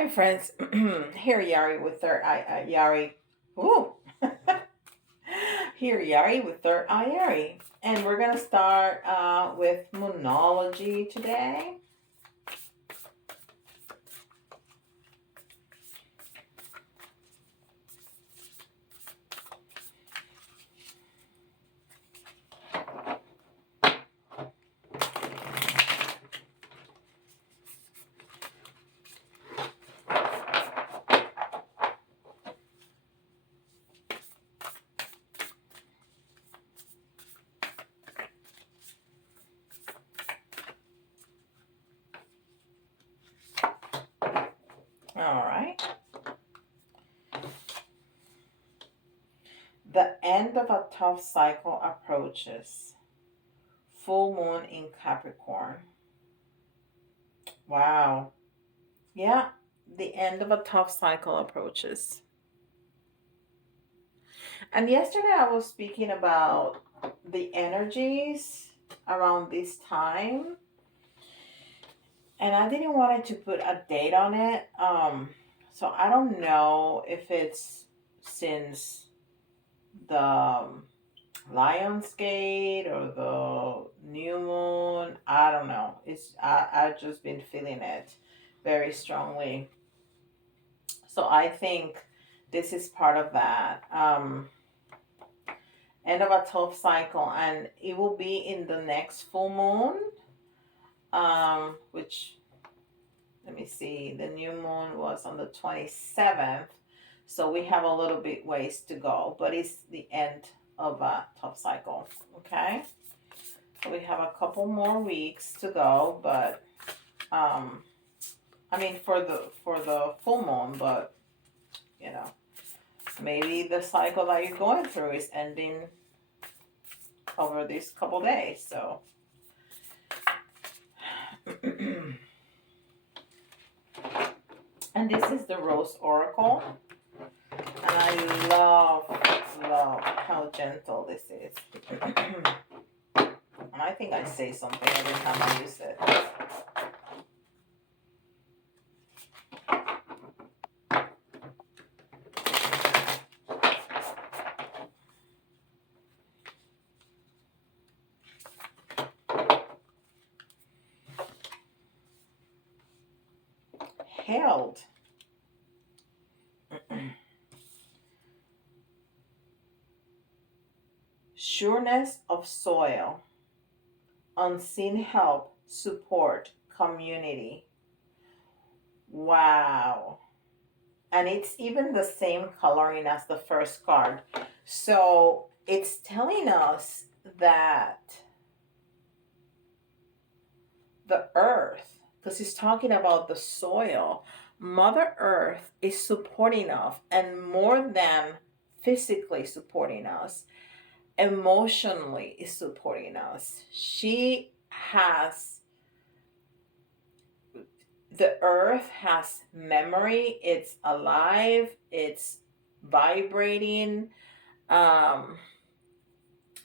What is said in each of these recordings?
Hi, friends. Here, Yari with third eye. Yari. Ooh. Here, Yari with third eye, Yari. And we're going to start with Moonology today. All right. The end of a tough cycle approaches. Full moon in Capricorn. Wow. Yeah, the end of a tough cycle approaches. And yesterday I was speaking about the energies around this time, and I didn't want to put a date on it. So I don't know if it's since the Lion's Gate or the new moon. I don't know. I've just been feeling it very strongly. So I think this is part of that. End of a tough cycle, and it will be in the next full moon. Which, let me see, the new moon was on the 27th, so we have a little bit ways to go, but it's the end of a tough cycle. Okay, so we have a couple more weeks to go, but I mean for the full moon, but you know, maybe the cycle that you're going through is ending over these couple days. So and this is the Rose Oracle, and I love how gentle this is. And I think I say something every time I use it. Held. Sureness of soil. Unseen help, support, community. Wow. And it's even the same coloring as the first card. So it's telling us that the earth, because he's talking about the soil, Mother Earth is supporting us, and more than physically supporting us, emotionally is supporting us. The earth has memory, it's alive, it's vibrating,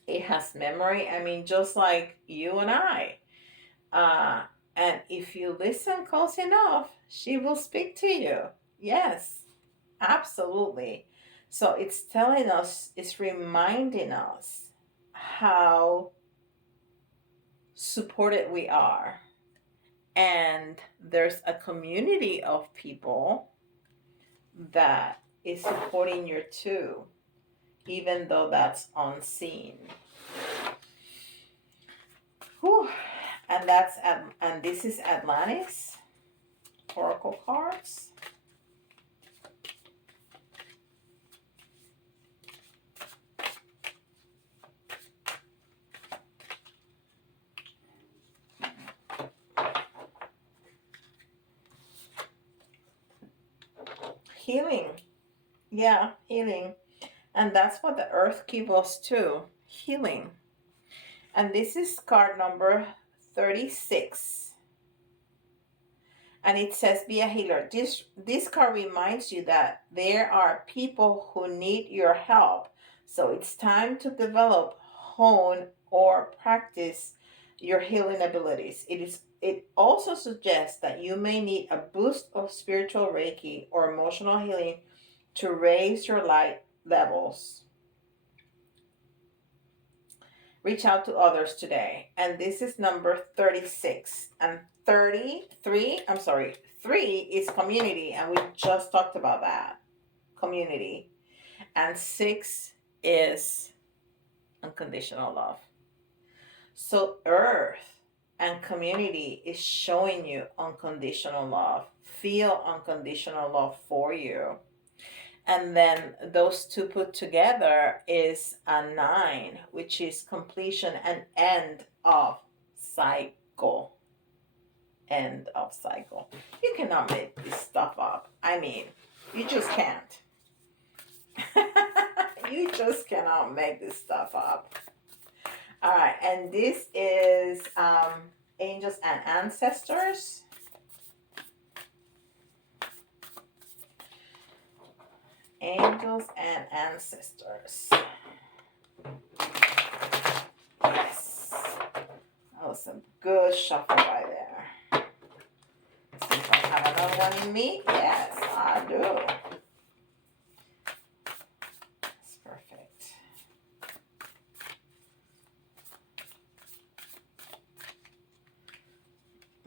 it has memory. I mean, just like you and I. And if you listen close enough, she will speak to you. Yes, absolutely. So it's telling us, it's reminding us how supported we are. And there's a community of people that is supporting you too, even though that's unseen. Whew. And this is Atlantis Oracle cards. Healing. Yeah, healing. And that's what the earth gives us too. Healing. And this is card number 36. And it says be a healer. This card reminds you that there are people who need your help. So it's time to develop, hone, or practice your healing abilities. It is it also suggests that you may need a boost of spiritual Reiki or emotional healing to raise your light levels. Reach out to others today. And this is number 36. And 3 is community. And we just talked about that. Community. And 6 is unconditional love. So earth and community is showing you unconditional love. Feel unconditional love for you. And then those two put together is a 9, which is completion and end of cycle. End of cycle. You cannot make this stuff up. I mean, you just can't. You just cannot make this stuff up. All right, and this is angels and ancestors. Angels and ancestors. Yes. That was some good shuffle right there. Let's see if I have another one in me. Yes, I do. That's perfect.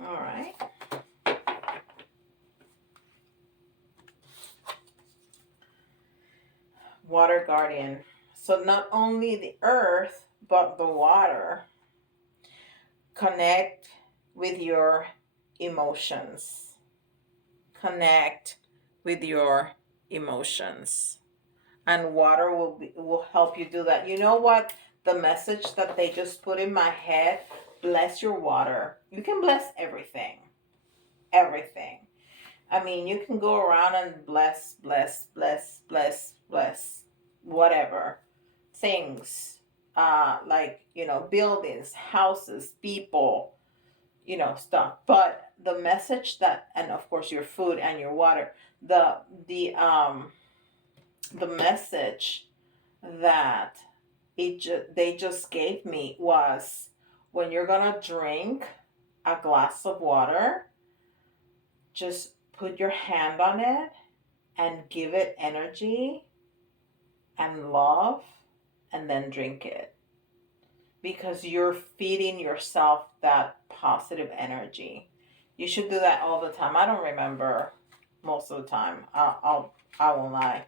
All right. Water guardian. So not only the earth, but the water. Connect with your emotions. Connect with your emotions. And water will help you do that. You know what? The message that they just put in my head, bless your water. You can bless everything. Everything. I mean, you can go around and bless, whatever things, like, buildings, houses, people, stuff. But the message that, and of course your food and your water, the message that they just gave me was, when you're gonna drink a glass of water, just put your hand on it and give it energy and love, and then drink it. Because you're feeding yourself that positive energy. You should do that all the time. I don't remember most of the time. I won't lie.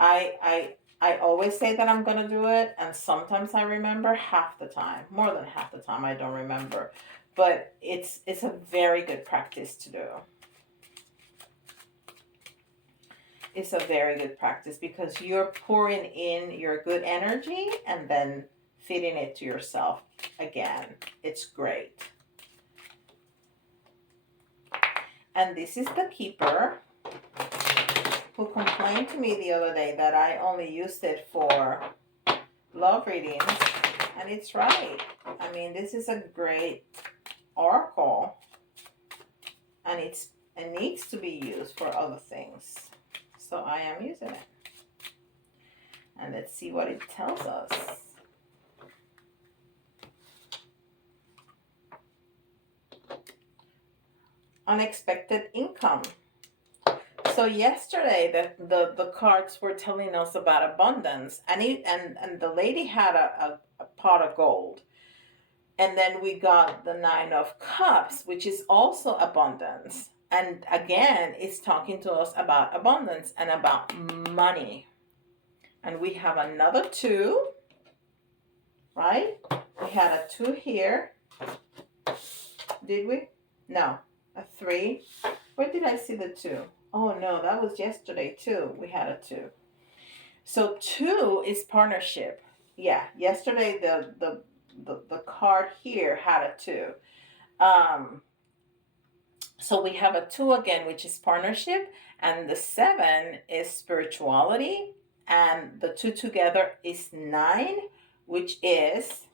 I always say that I'm gonna do it, and sometimes I remember. Half the time, more than half the time, I don't remember. But it's a very good practice to do. It's a very good practice because you're pouring in your good energy and then feeding it to yourself again. It's great. And this is the Kipper, who complained to me the other day that I only used it for love readings. And it's right. I mean, this is a great oracle. And it needs to be used for other things. So I am using it. And let's see what it tells us. Unexpected income. So yesterday the cards were telling us about abundance, and the lady had a pot of gold. And then we got the 9 of Cups, which is also abundance. And again, it's talking to us about abundance and about money. And we have another 2, right? We had a 2 here. Did we? No, a 3. Where did I see the 2? Oh no, that was yesterday too. We had a 2. So 2 is partnership. Yeah, yesterday the card here had a 2. So we have a 2 again, which is partnership, and the 7 is spirituality, and the 2 together is 9, which is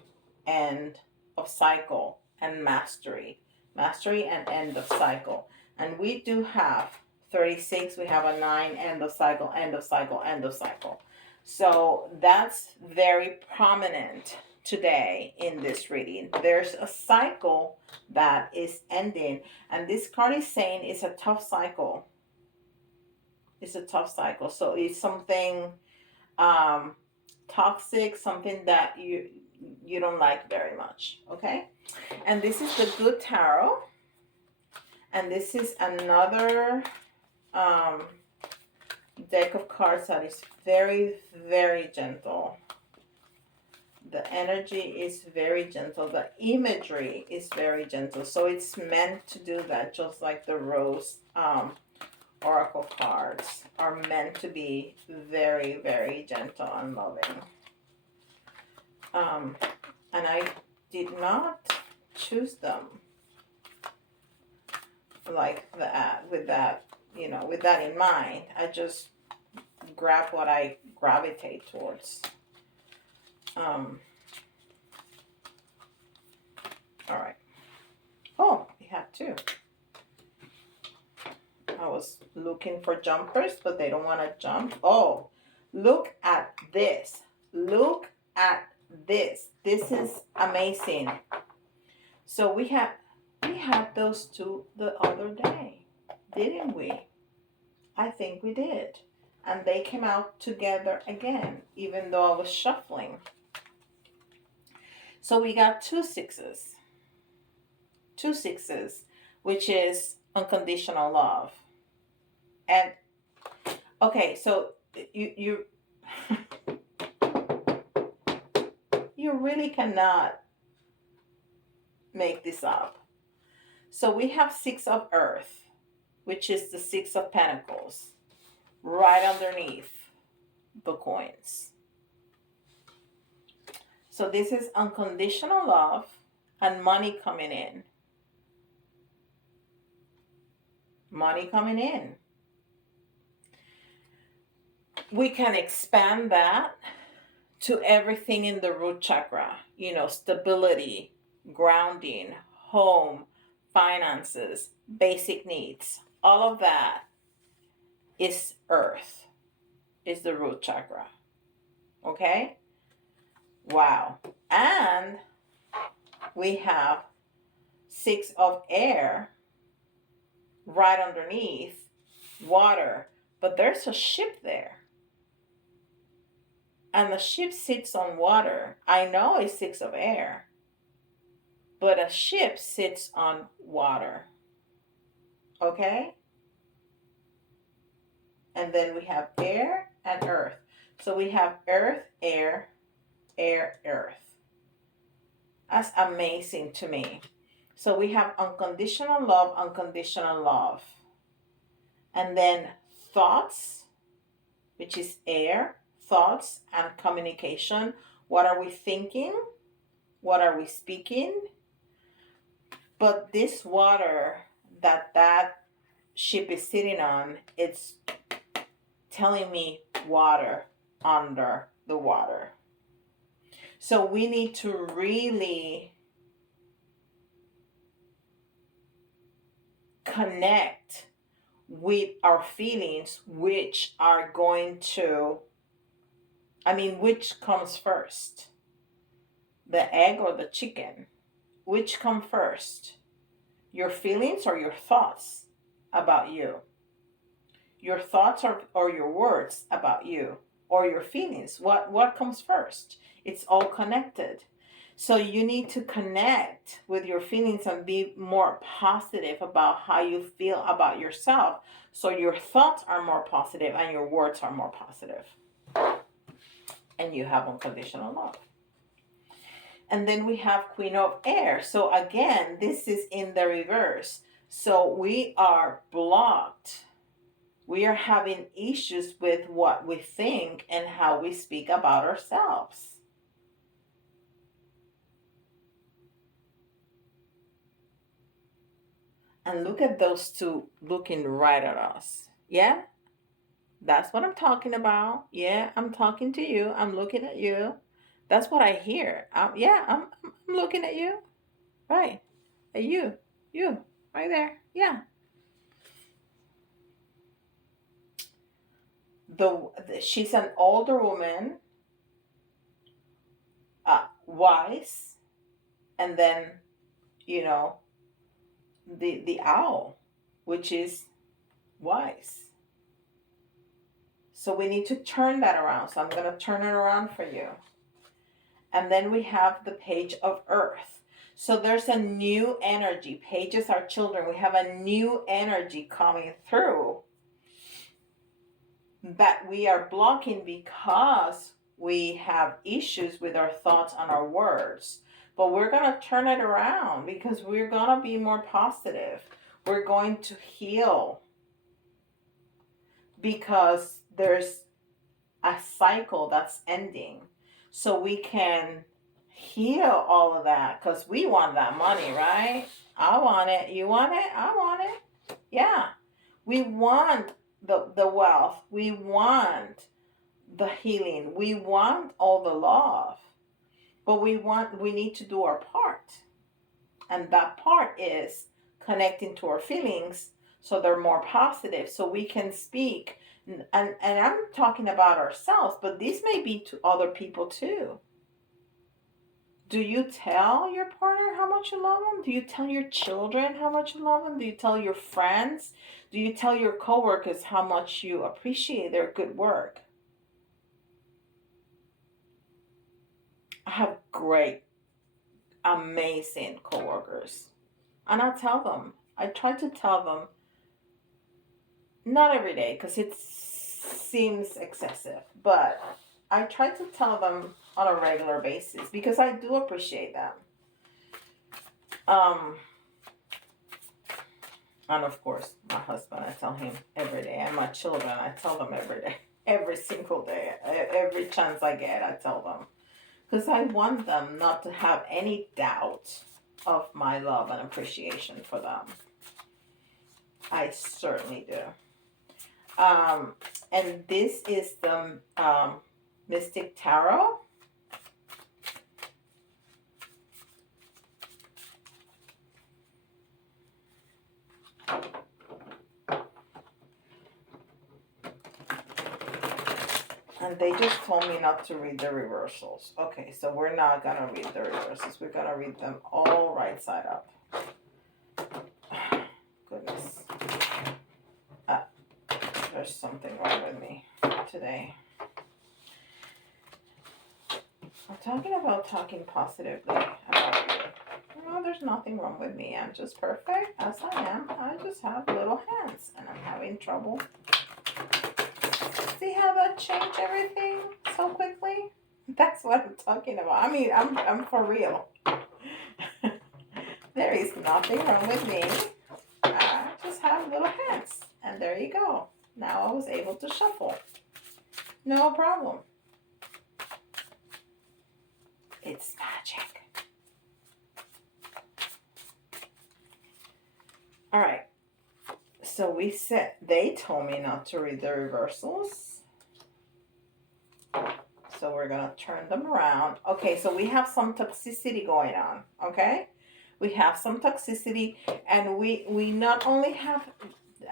end of cycle and mastery. Mastery and end of cycle. And we do have 36, we have a 9, end of cycle, end of cycle, end of cycle. So that's very prominent today in this reading. There's a cycle that is ending, and this card is saying it's a tough cycle. It's a tough cycle. So it's something toxic, something that you don't like very much. Okay, and this is the Good Tarot, and this is another deck of cards that is very, very gentle. The energy is very gentle. The imagery is very gentle. So it's meant to do that, just like the Rose Oracle cards are meant to be very, very gentle and loving. And I did not choose them like that, with that, you know, with that in mind. I just grab what I gravitate towards. All right. Oh, we have two. I was looking for jumpers, but they don't want to jump. Oh, look at this. Look at this. This is amazing. So we had those two the other day, didn't we? I think we did. And they came out together again, even though I was shuffling. So we got 2 6s. 2 6s, which is unconditional love. And okay, so you you really cannot make this up. So we have 6 of Earth, which is the 6 of Pentacles, right underneath the coins. So this is unconditional love and money coming in. Money coming in. We can expand that to everything in the root chakra, you know, stability, grounding, home, finances, basic needs. All of that is Earth, is the root chakra. Okay? Wow. And we have 6 of Air right underneath, water, but there's a ship there. And the ship sits on water. I know it's 6 of Air, but a ship sits on water. Okay? And then we have air and earth. So we have earth, air, air, earth. That's amazing to me. So we have unconditional love, unconditional love. And then thoughts, which is air, thoughts and communication. What are we thinking? What are we speaking? But this water that ship is sitting on, it's telling me water under the water. So we need to really connect with our feelings, which are going to, which comes first? The egg or the chicken? Which come first? Your feelings or your thoughts about you? Your thoughts or your words about you? Or your feelings? What comes first? It's all connected. So you need to connect with your feelings and be more positive about how you feel about yourself. So your thoughts are more positive and your words are more positive. And you have unconditional love. And then we have Queen of Air. So again, this is in the reverse. So we are blocked. We are having issues with what we think and how we speak about ourselves. And look at those two looking right at us. Yeah? That's what I'm talking about. Yeah, I'm talking to you. I'm looking at you. That's what I hear. I'm looking at you. Right. At you. You. Right there. Yeah. She's an older woman wise, and then, you know, the owl, which is wise. So we need to turn that around. So I'm going to turn it around for you. And then we have the page of earth. So there's a new energy. Pages are children. We have a new energy coming through that we are blocking because we have issues with our thoughts and our words. But we're going to turn it around because we're going to be more positive. We're going to heal because there's a cycle that's ending. So we can heal all of that because we want that money, right? I want it. You want it? I want it. Yeah. We want the wealth. We want the healing. We want all the love. But we need to do our part. And that part is connecting to our feelings so they're more positive, so we can speak. And I'm talking about ourselves, but this may be to other people too. Do you tell your partner how much you love them? Do you tell your children how much you love them? Do you tell your friends? Do you tell your coworkers how much you appreciate their good work? I have great, amazing coworkers. And I tell them, I try to tell them, not every day because it seems excessive, but I try to tell them on a regular basis because I do appreciate them. And of course, my husband, I tell him every day, and my children, I tell them every day, every single day, every chance I get, I tell them. Because I want them not to have any doubt of my love and appreciation for them. I certainly do. And this is the Mystic Tarot. And they just told me not to read the reversals. Okay, so we're not going to read the reversals. We're going to read them all right side up. Goodness. There's something wrong with me today. I'm talking positively about you. No, there's nothing wrong with me. I'm just perfect as I am. I just have little hands and I'm having trouble. See how that changed everything so quickly? That's what I'm talking about. I mean, I'm for real. There is nothing wrong with me. I just have little hands. And there you go. Now I was able to shuffle. No problem. It's magic. All right. So they told me not to read the reversals. So we're going to turn them around. Okay, so we have some toxicity going on, okay? We have some toxicity, and we not only have,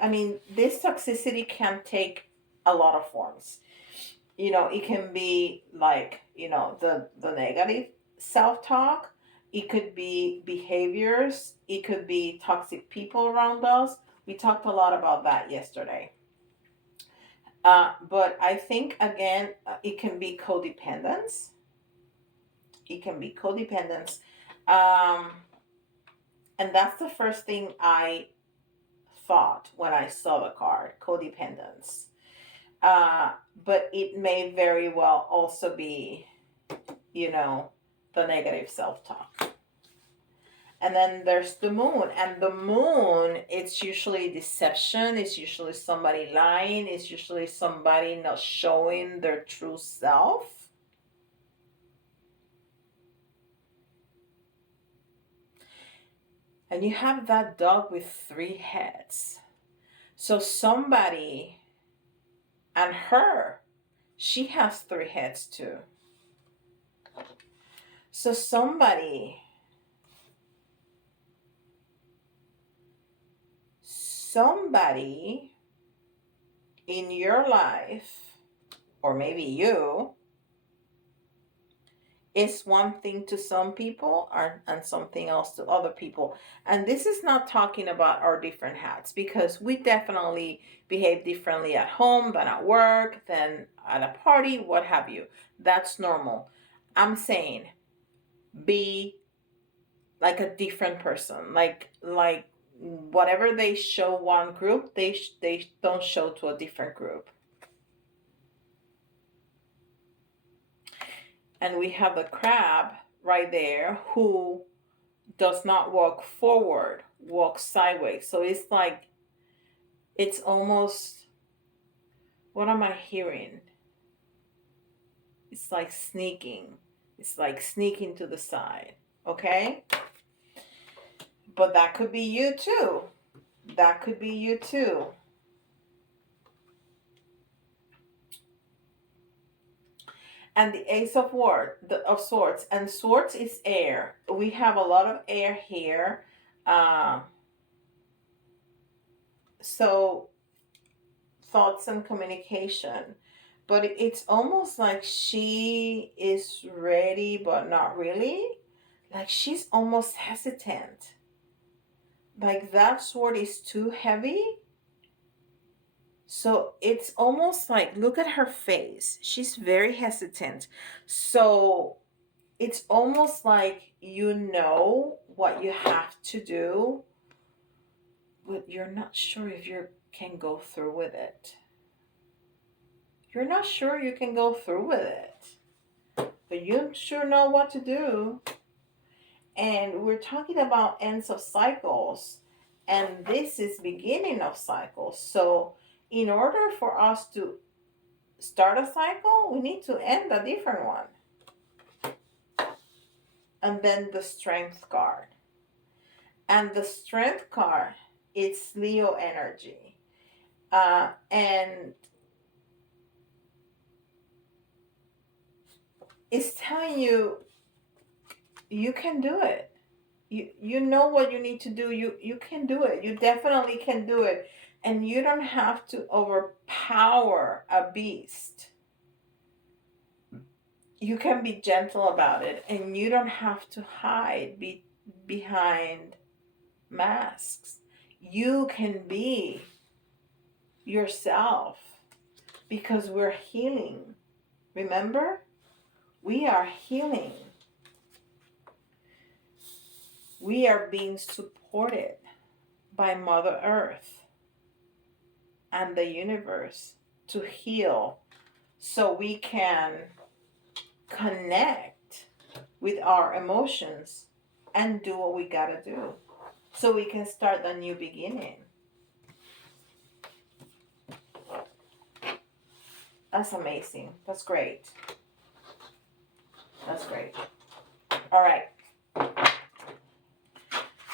I mean, this toxicity can take a lot of forms. You know, it can be like, you know, the negative self-talk. It could be behaviors. It could be toxic people around us. We talked a lot about that yesterday. But I think, again, it can be codependence. It can be codependence. And that's the first thing I thought when I saw the card, codependence. But it may very well also be, you know, the negative self-talk. And then there's the moon. And the moon, it's usually deception. It's usually somebody lying. It's usually somebody not showing their true self. And you have that dog with 3 heads. So somebody, and she has 3 heads too. So somebody in your life, or maybe you, is one thing to some people and something else to other people. And this is not talking about our different hats, because we definitely behave differently at home than at work, than at a party, what have you. That's normal. I'm saying be like a different person. Like whatever they show one group, they don't show to a different group. And we have the crab right there, who does not walk forward, walks sideways. So it's like, it's almost, what am I hearing? It's like sneaking. It's like sneaking to the side. Okay? But that could be you too. That could be you too. And the Ace of Swords. And Swords is air. We have a lot of air here. So thoughts and communication. But it's almost like she is ready, but not really. Like she's almost hesitant. Like that sword is too heavy. So it's almost like, look at her face. She's very hesitant. So it's almost like you know what you have to do, but you're not sure if you can go through with it. You're not sure you can go through with it, but you sure know what to do. And we're talking about ends of cycles, and this is beginning of cycles. So in order for us to start a cycle, we need to end a different one. And then the Strength card. And the Strength card, it's Leo energy. And it's telling you, you can do it. You know what you need to do. You can do it. You definitely can do it. And you don't have to overpower a beast. You can be gentle about it, and you don't have to hide behind masks. You can be yourself, because we're healing. Remember? We are healing. We are being supported by Mother Earth and the universe to heal, so we can connect with our emotions and do what we gotta do, so we can start a new beginning. That's amazing. That's great. That's great. All right.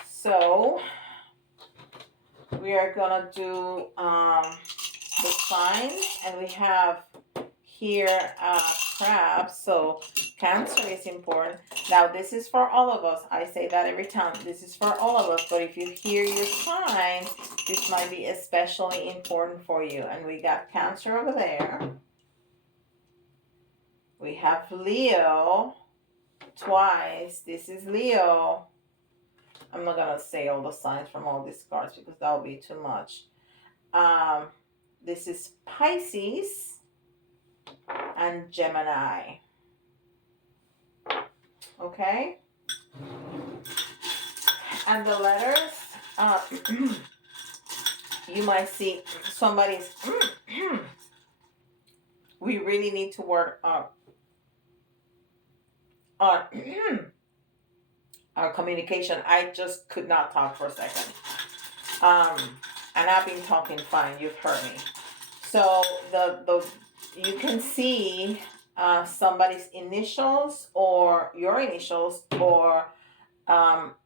So we are gonna do the signs, and we have here crab. So Cancer is important. Now this is for all of us. I say that every time. This is for all of us. But if you hear your sign, this might be especially important for you. And we got Cancer over there. We have Leo twice. This is Leo. I'm not gonna say all the signs from all these cards, because that will be too much. This is Pisces and Gemini. Okay? And the letters, you might see somebody's, we really need to work on our communication. I just could not talk for a second. And I've been talking fine. You've heard me. So the you can see somebody's initials or your initials, or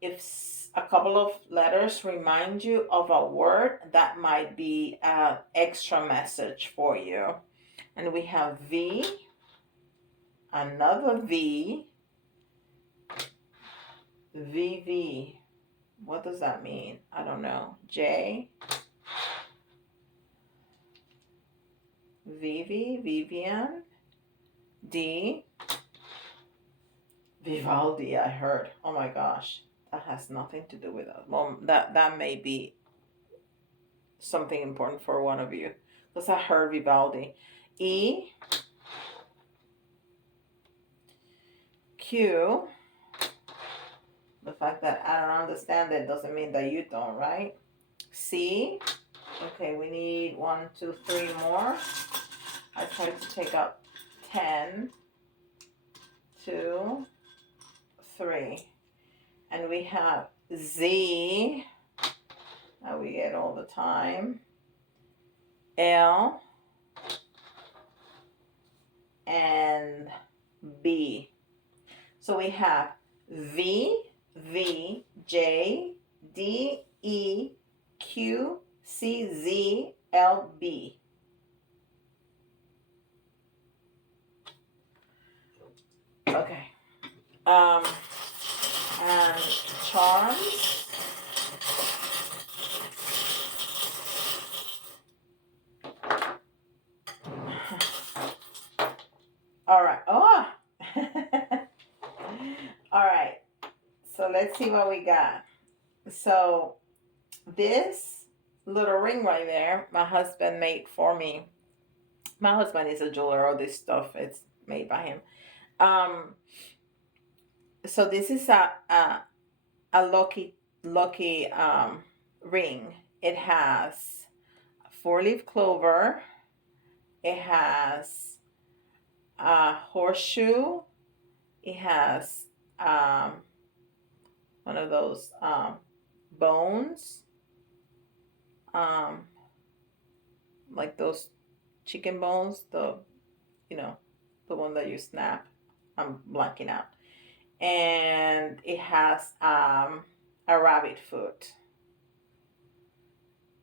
if a couple of letters remind you of a word, that might be an extra message for you. And we have V, another V, VV. What does that mean? I don't know. J, Vivi, Vivian, D, Vivaldi, I heard. Oh my gosh. That has nothing to do with us. Well, that may be something important for one of you. Because I heard Vivaldi. E, Q. The fact that I don't understand it doesn't mean that you don't, right? C. Okay, we need 1, 2, 3 more. I tried to take out 10, 2, 3. And we have Z, that we get all the time. L and B. So we have V, V, J, D, E, Q, C, Z, L, B. Okay. And charms. All right. Oh. All right. So let's see what we got. So this little ring right there, my husband made for me. My husband is a jeweler. All this stuff, it's made by him. So this is a lucky ring. It has 4-leaf clover. It has a horseshoe. It has one of those bones, like those chicken bones, the one that you snap. I'm blanking out. And it has a rabbit foot.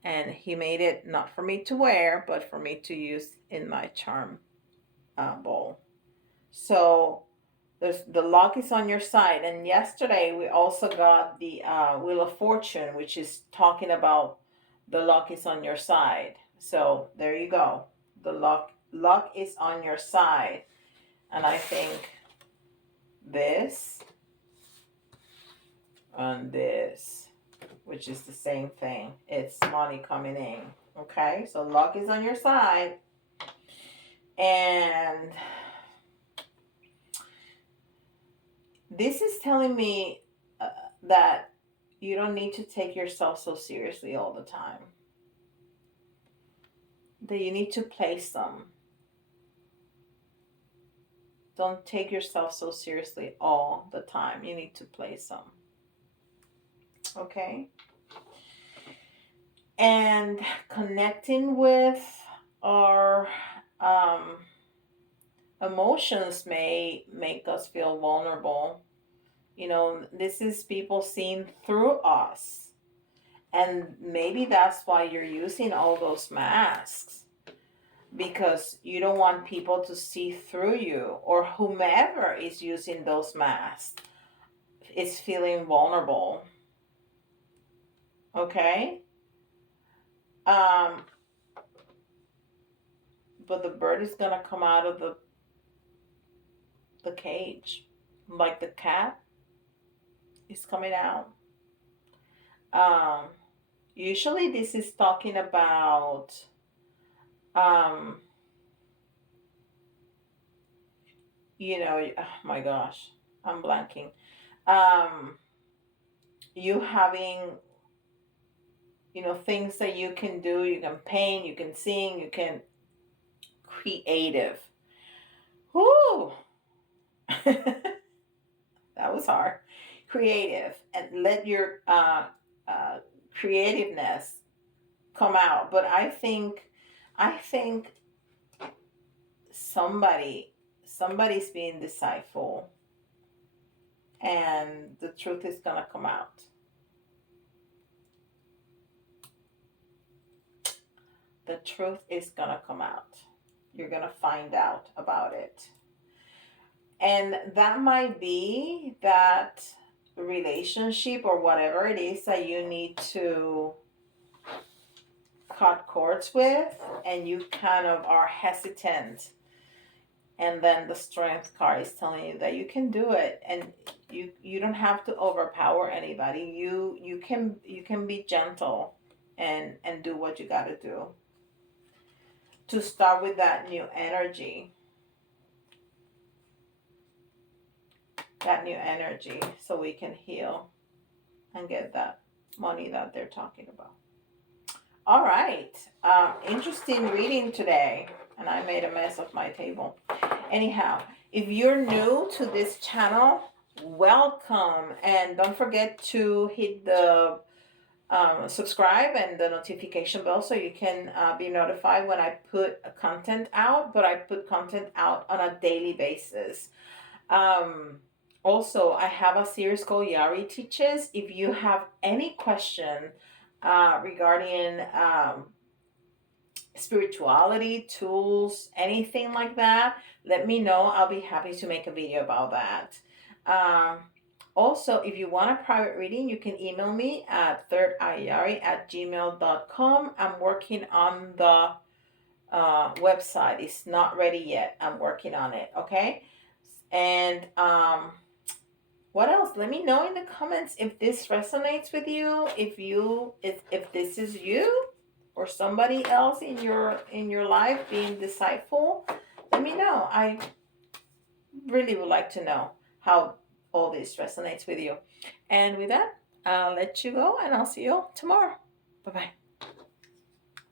And he made it not for me to wear, but for me to use in my charm bowl. So the luck is on your side. And yesterday we also got the Wheel of Fortune, which is talking about the luck is on your side. So there you go. The luck is on your side. And I think this and this, which is the same thing. It's money coming in. Okay, so luck is on your side. And this is telling me that you don't need to take yourself so seriously all the time. That you need to play some. Don't take yourself so seriously all the time. You need to play some. Okay? And connecting with our emotions may make us feel vulnerable. This is people seeing through us. And maybe that's why you're using all those masks. Because you don't want people to see through you, or whomever is using those masks is feeling vulnerable. Okay? But the bird is gonna come out of the cage, like the cat is coming out. Usually this is talking about oh my gosh, I'm blanking. You having things that you can do. You can paint, you can sing, you can creative. Whoo. That was hard. Creative, and let your creativeness come out. But I think somebody's being deceitful, and the truth is gonna come out. The truth is gonna come out. You're gonna find out about it. And that might be that relationship or whatever it is that you need to cut cords with, and you kind of are hesitant And then the strength card is telling you that you can do it, and you don't have to overpower anybody. You can be gentle and do what you got to do to start with that new energy. That new energy, so we can heal and get that money that they're talking about. All right. Interesting reading today. And I made a mess of my table. Anyhow, if you're new to this channel, welcome. And don't forget to hit the subscribe and the notification bell so you can be notified when I put content out. But I put content out on a daily basis. Also, I have a series called Yari Teaches. If you have any question regarding spirituality, tools, anything like that, let me know. I'll be happy to make a video about that. Also, if you want a private reading, you can email me at thirdeyeyari@gmail.com. I'm working on the website. It's not ready yet. I'm working on it, okay? And what else? Let me know in the comments if this resonates with you, if this is you or somebody else in your life being disciple. Let me know. I really would like to know how all this resonates with you. And with that, I'll let you go, and I'll see you tomorrow. Bye-bye.